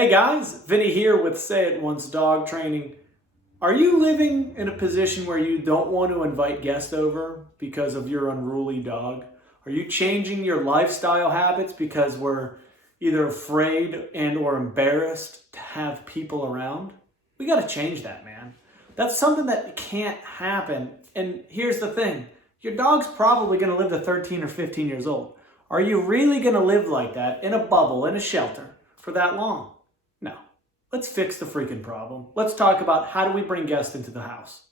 Hey guys, Vinny here with Say It Once Dog Training. Are you living in a position where you don't want to invite guests over because of your unruly dog? Are you changing your lifestyle habits because we're either afraid and or embarrassed to have people around? We got to change that, man. That's something that can't happen. And here's the thing. Your dog's probably going to live to 13 or 15 years old. Are you really going to live like that in a bubble, in a shelter, for that long? No. Let's fix the freaking problem. Let's talk about how do we bring guests into the house.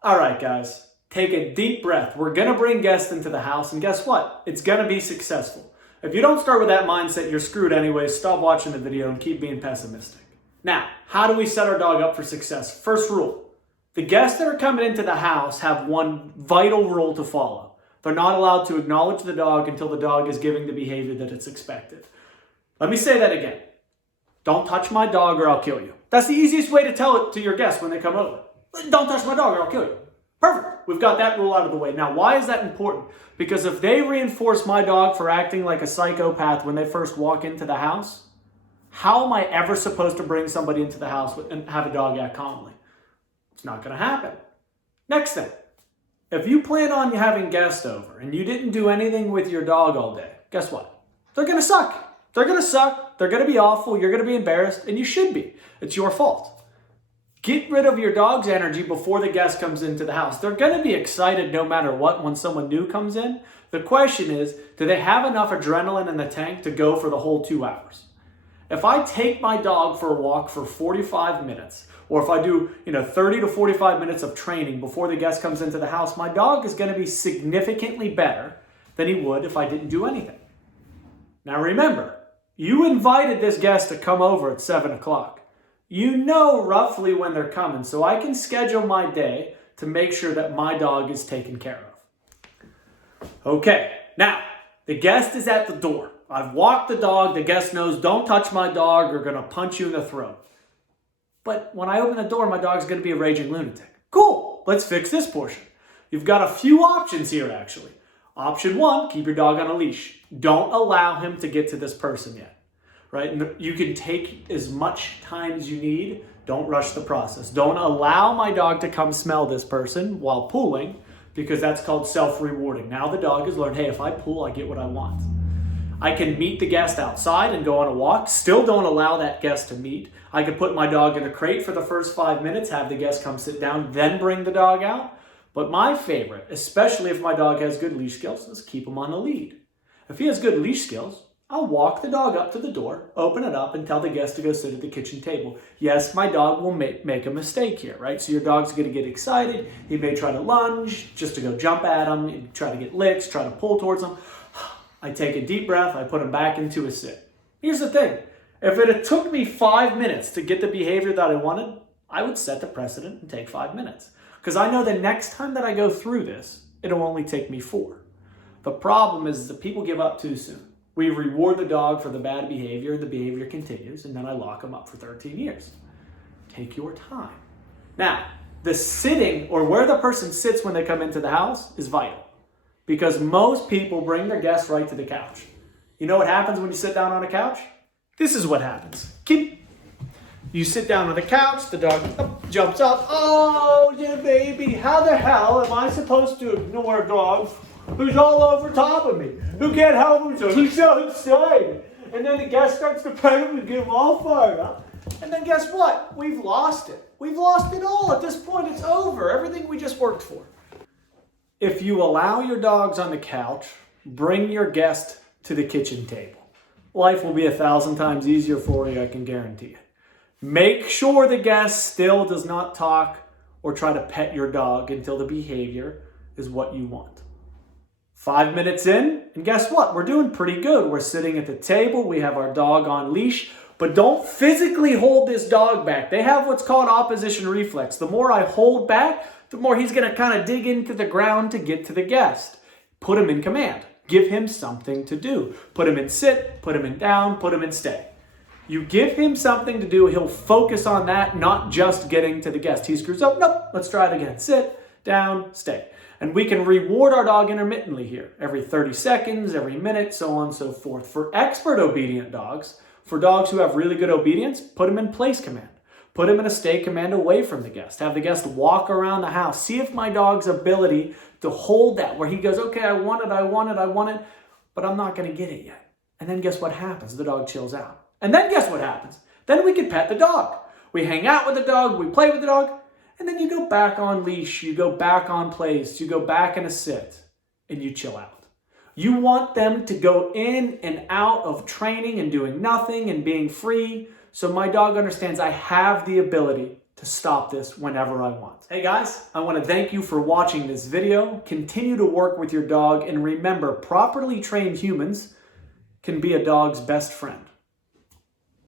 All right, guys, take a deep breath. We're going to bring guests into the house, and guess what? It's going to be successful. If you don't start with that mindset, you're screwed anyways. Stop watching the video and keep being pessimistic. Now, how do we set our dog up for success? First rule, the guests that are coming into the house have one vital rule to follow. They're not allowed to acknowledge the dog until the dog is giving the behavior that it's expected. Let me say that again. Don't touch my dog or I'll kill you. That's the easiest way to tell it to your guests when they come over. Don't touch my dog or I'll kill you. Perfect. We've got that rule out of the way. Now, why is that important? Because if they reinforce my dog for acting like a psychopath when they first walk into the house, how am I ever supposed to bring somebody into the house and have a dog act calmly? It's not going to happen. Next thing. If you plan on having guests over and you didn't do anything with your dog all day, guess what? They're going to suck. They're going to suck. They're going to be awful. You're going to be embarrassed, and you should be. It's your fault. Get rid of your dog's energy before the guest comes into the house. They're going to be excited no matter what when someone new comes in. The question is, do they have enough adrenaline in the tank to go for the whole 2 hours? If I take my dog for a walk for 45 minutes, or if I do 30 to 45 minutes of training before the guest comes into the house, my dog is going to be significantly better than he would if I didn't do anything. Now remember, you invited this guest to come over at 7 o'clock. You know roughly when they're coming, so I can schedule my day to make sure that my dog is taken care of. Okay, now, the guest is at the door. I've walked the dog. The guest knows, don't touch my dog or going to punch you in the throat. But when I open the door, my dog's going to be a raging lunatic. Cool, let's fix this portion. You've got a few options here, actually. Option 1, keep your dog on a leash. Don't allow him to get to this person yet, right? And you can take as much time as you need. Don't rush the process. Don't allow my dog to come smell this person while pulling, because that's called self-rewarding. Now the dog has learned, hey, if I pull, I get what I want. I can meet the guest outside and go on a walk. Still don't allow that guest to meet. I could put my dog in a crate for the first 5 minutes, have the guest come sit down, then bring the dog out. But my favorite, especially if my dog has good leash skills, is keep him on the lead. If he has good leash skills, I'll walk the dog up to the door, open it up, and tell the guest to go sit at the kitchen table. Yes, my dog will make a mistake here, right? So your dog's going to get excited. He may try to lunge just to go jump at him, try to get licks, try to pull towards him. I take a deep breath. I put him back into a sit. Here's the thing. If it had took me 5 minutes to get the behavior that I wanted, I would set the precedent and take 5 minutes. Because I know the next time that I go through this, it'll only take me 4. The problem is that people give up too soon. We reward the dog for the bad behavior, and the behavior continues, and then I lock them up for 13 years. Take your time. Now, the sitting, or where the person sits when they come into the house, is vital. Because most people bring their guests right to the couch. You know what happens when you sit down on a couch? This is what happens. You sit down on the couch, the dog jumps up. Oh, yeah, baby, how the hell am I supposed to ignore a dog who's all over top of me, who can't help himself, who's so excited? And then the guest starts to pet him and get him all fired up. And then guess what? We've lost it. We've lost it all. At this point, it's over. Everything we just worked for. If you allow your dogs on the couch, bring your guest to the kitchen table. Life will be 1,000 times easier for you, I can guarantee it. Make sure the guest still does not talk or try to pet your dog until the behavior is what you want. 5 minutes in, and guess what? We're doing pretty good. We're sitting at the table. We have our dog on leash, but don't physically hold this dog back. They have what's called opposition reflex. The more I hold back, the more he's going to kind of dig into the ground to get to the guest. Put him in command. Give him something to do. Put him in sit, put him in down, put him in stay. You give him something to do, he'll focus on that, not just getting to the guest. He screws up, nope, let's try it again. Sit, down, stay. And we can reward our dog intermittently here, every 30 seconds, every minute, so on and so forth. For expert obedient dogs, For dogs who have really good obedience, put them in place command. Put them in a stay command away from the guest. Have the guest walk around the house. See if my dog's ability to hold that, where he goes, okay, I want it, but I'm not going to get it yet. And then guess what happens? The dog chills out. And then guess what happens? Then we can pet the dog. We hang out with the dog, we play with the dog, and then you go back on leash, you go back on place, you go back in a sit, and you chill out. You want them to go in and out of training and doing nothing and being free, so my dog understands I have the ability to stop this whenever I want. Hey guys, I want to thank you for watching this video. Continue to work with your dog, and remember, properly trained humans can be a dog's best friend.